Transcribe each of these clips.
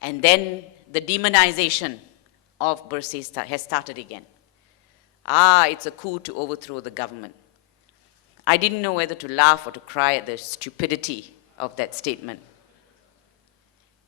And then the demonization of Bersih has started again. It's a coup to overthrow the government. I didn't know whether to laugh or to cry at the stupidity of that statement.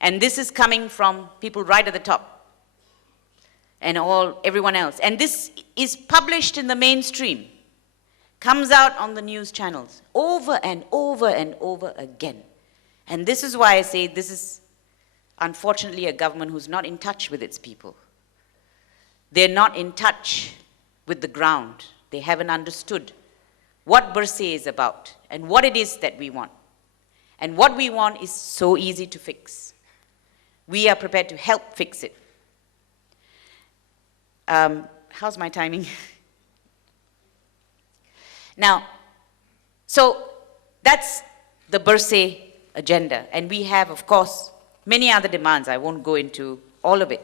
And this is coming from people right at the top and everyone else. And this is published in the mainstream, comes out on the news channels over and over and over again. And this is why I say this is unfortunately a government who's not in touch with its people. They're not in touch with the ground. They haven't understood what Bersih is about and what it is that we want. And what we want is so easy to fix. We are prepared to help fix it. How's my timing? Now, so that's the Bersih agenda. And we have, of course, many other demands. I won't go into all of it.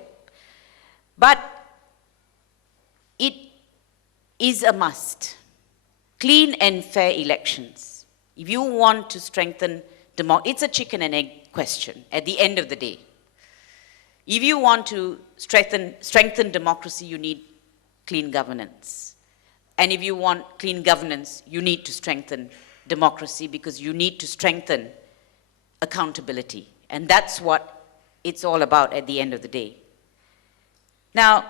But it is a must. Clean and fair elections. If you want to strengthen democracy, it's a chicken and egg question at the end of the day. If you want to strengthen democracy, you need clean governance. And if you want clean governance, you need to strengthen democracy because you need to strengthen accountability. And that's what it's all about at the end of the day. Now,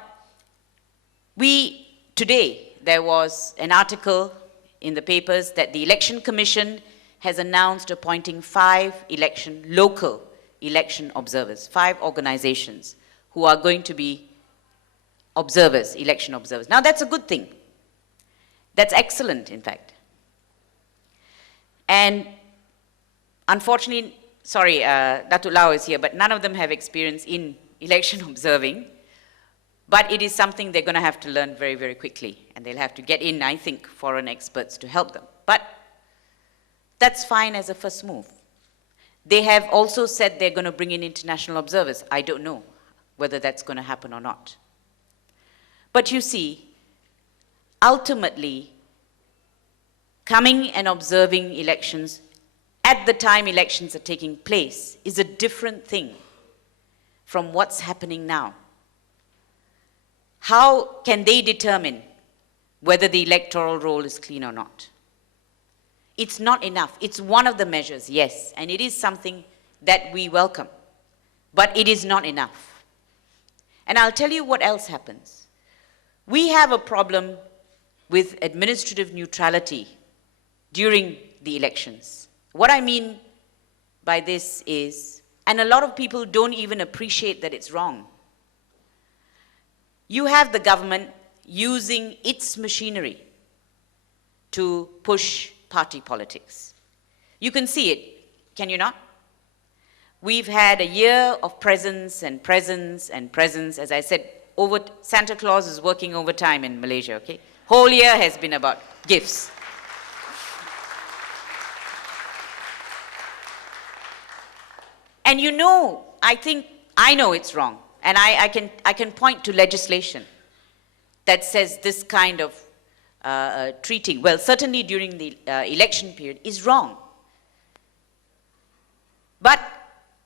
today, there was an article in the papers that the Election Commission has announced appointing 5 local election observers, 5 organizations who are going to be observers, election observers. Now, that's a good thing. That's excellent, in fact. And unfortunately, sorry, Datuk Lau is here, but none of them have experience in election observing. But it is something they're going to have to learn very, very quickly. And they'll have to get in, I think, foreign experts to help them. But that's fine as a first move. They have also said they're going to bring in international observers. I don't know whether that's going to happen or not. But you see, ultimately, coming and observing elections at the time elections are taking place is a different thing from what's happening now. How can they determine whether the electoral roll is clean or not? It's not enough. It's one of the measures, yes, and it is something that we welcome. But it is not enough. And I'll tell you what else happens. We have a problem with administrative neutrality during the elections. What I mean by this is, and a lot of people don't even appreciate that it's wrong. You have the government using its machinery to push party politics. You can see it, can you not? We've had a year of presents and presents and presents. As I said, Santa Claus is working overtime in Malaysia, okay? Whole year has been about gifts. And you know, I know it's wrong. And I can point to legislation that says this kind of treating, well, certainly during the election period, is wrong. But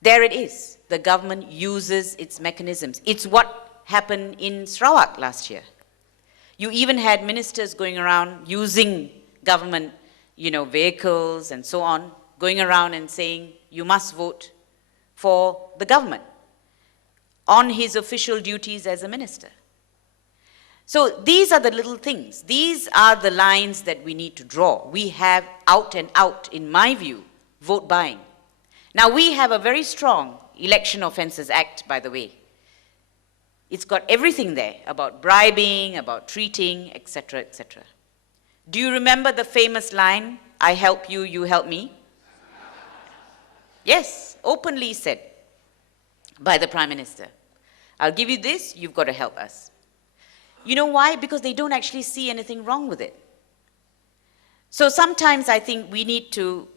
there it is. The government uses its mechanisms. It's what happened in Sarawak last year. You even had ministers going around using government, vehicles and so on, going around and saying, you must vote for the government on his official duties as a minister. So these are the little things. These are the lines that we need to draw. We have out and out, in my view, vote buying. Now we have a very strong Election Offences Act, by the way. It's got everything there about bribing, about treating, etc., etc. Do you remember the famous line, I help you, you help me? Yes, openly said by the Prime Minister. I'll give you this, you've got to help us. You know why? Because they don't actually see anything wrong with it. So sometimes I think we need to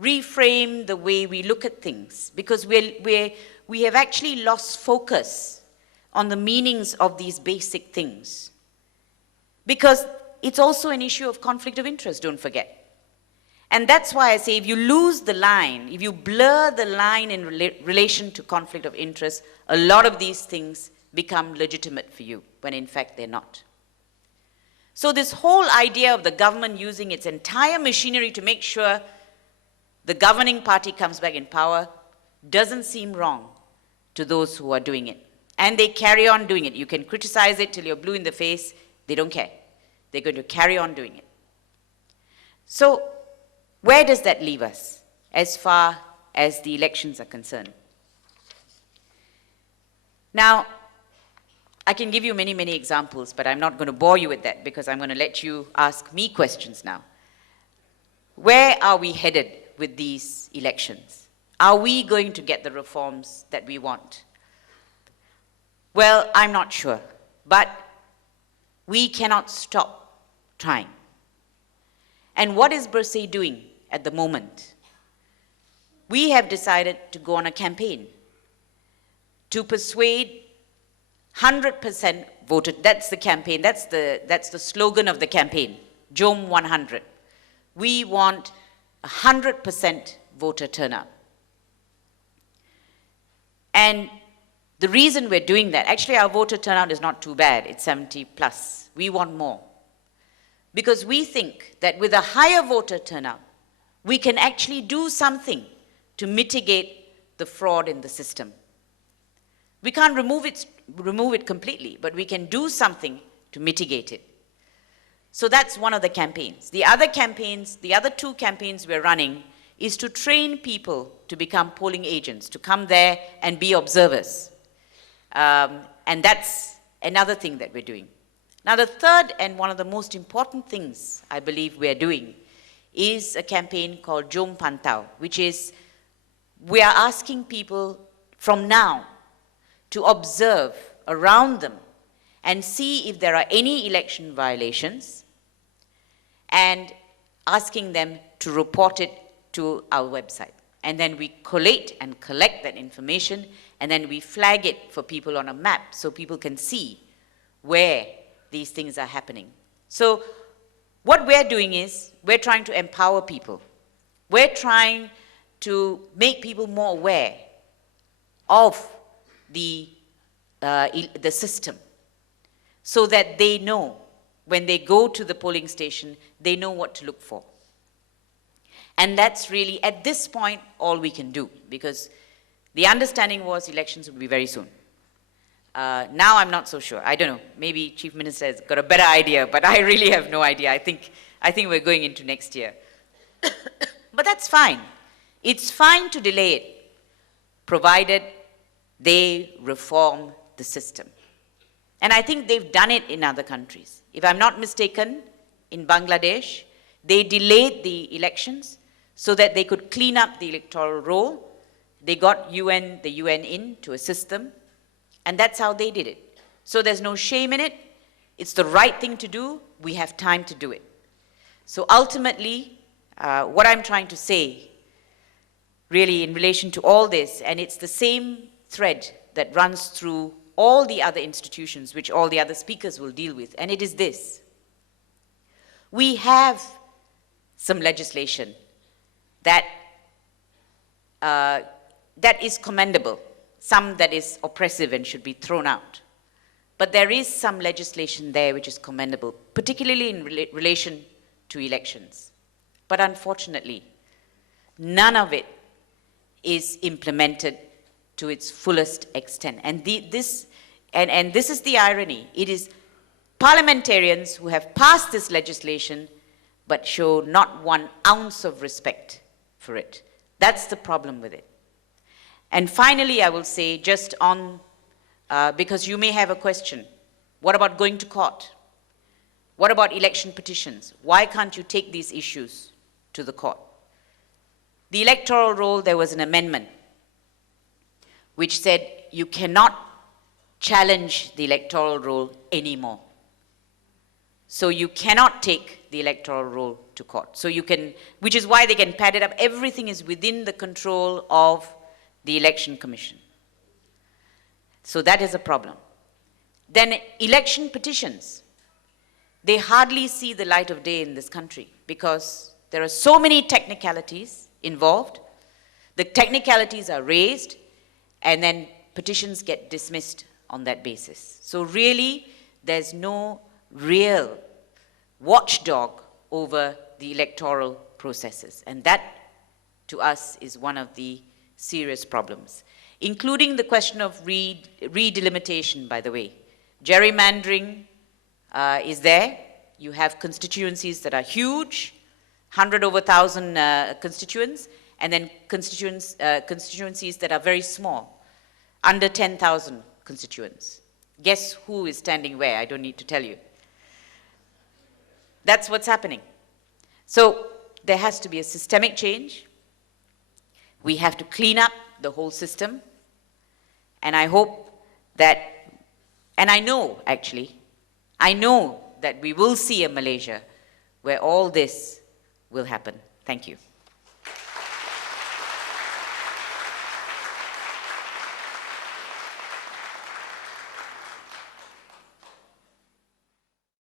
reframe the way we look at things because we have actually lost focus on the meanings of these basic things. Because it's also an issue of conflict of interest, don't forget. And that's why I say if you lose the line, if you blur the line in relation to conflict of interest, a lot of these things become legitimate for you, when in fact they're not. So this whole idea of the government using its entire machinery to make sure the governing party comes back in power doesn't seem wrong to those who are doing it. And they carry on doing it. You can criticize it till you're blue in the face. They don't care. They're going to carry on doing it. So where does that leave us as far as the elections are concerned? Now, I can give you many, many examples, but I'm not going to bore you with that because I'm going to let you ask me questions now. Where are we headed with these elections? Are we going to get the reforms that we want? Well, I'm not sure, but we cannot stop trying. And what is Bersih doing at the moment? We have decided to go on a campaign to persuade 100% voter. That's the campaign, that's the slogan of the campaign, Jom 100. We want 100% voter turnout. And the reason we're doing that, actually our voter turnout is not too bad, it's 70 plus. We want more. Because we think that with a higher voter turnout, we can actually do something to mitigate the fraud in the system. We can't remove it completely, but we can do something to mitigate it. So that's one of the campaigns. The other campaigns, the other two campaigns we're running is to train people to become polling agents, to come there and be observers. And that's another thing that we're doing. Now the third and one of the most important things I believe we're doing is a campaign called Jom Pantau, which is we are asking people from now to observe around them and see if there are any election violations and asking them to report it to our website. And then we collate and collect that information and then we flag it for people on a map so people can see where these things are happening. So what we're doing is we're trying to empower people. We're trying to make people more aware of the system so that they know when they go to the polling station, they know what to look for. And that's really, at this point, all we can do because the understanding was elections would be very soon. Now I'm not so sure. I don't know. Maybe Chief Minister has got a better idea, but I really have no idea. I think we're going into next year. But that's fine. It's fine to delay it, provided they reform the system. And I think they've done it in other countries. If I'm not mistaken, in Bangladesh, they delayed the elections so that they could clean up the electoral roll. They got the UN in to assist them, and that's how they did it. So there's no shame in it. It's the right thing to do. We have time to do it. So ultimately, what I'm trying to say, really in relation to all this, and it's the same thread that runs through all the other institutions, which all the other speakers will deal with, and it is this. We have some legislation that is commendable, some that is oppressive and should be thrown out. But there is some legislation there which is commendable, particularly in relation to elections. But unfortunately, none of it is implemented to its fullest extent. And this is the irony. It is parliamentarians who have passed this legislation but show not 1 ounce of respect for it. That's the problem with it. And finally, I will say just on, because you may have a question, what about going to court? What about election petitions? Why can't you take these issues to the court? The electoral roll, there was an amendment which said you cannot challenge the electoral roll anymore. So you cannot take the electoral roll to court. So you can, which is why they can pad it up. Everything is within the control of the Election Commission. So that is a problem. Then election petitions, they hardly see the light of day in this country because There are so many technicalities involved. The technicalities are raised, and then petitions get dismissed on that basis. So really, there's no real watchdog over the electoral processes. And that, to us, is one of the serious problems, including the question of redelimitation, by the way. Gerrymandering is there. You have constituencies that are huge, 100 over 1,000 constituents, and then constituencies that are very small, under 10,000 constituents. Guess who is standing where? I don't need to tell you. That's what's happening. So there has to be a systemic change. We have to clean up the whole system. And I hope that, and I know actually, I know that we will see a Malaysia where all this will happen. Thank you.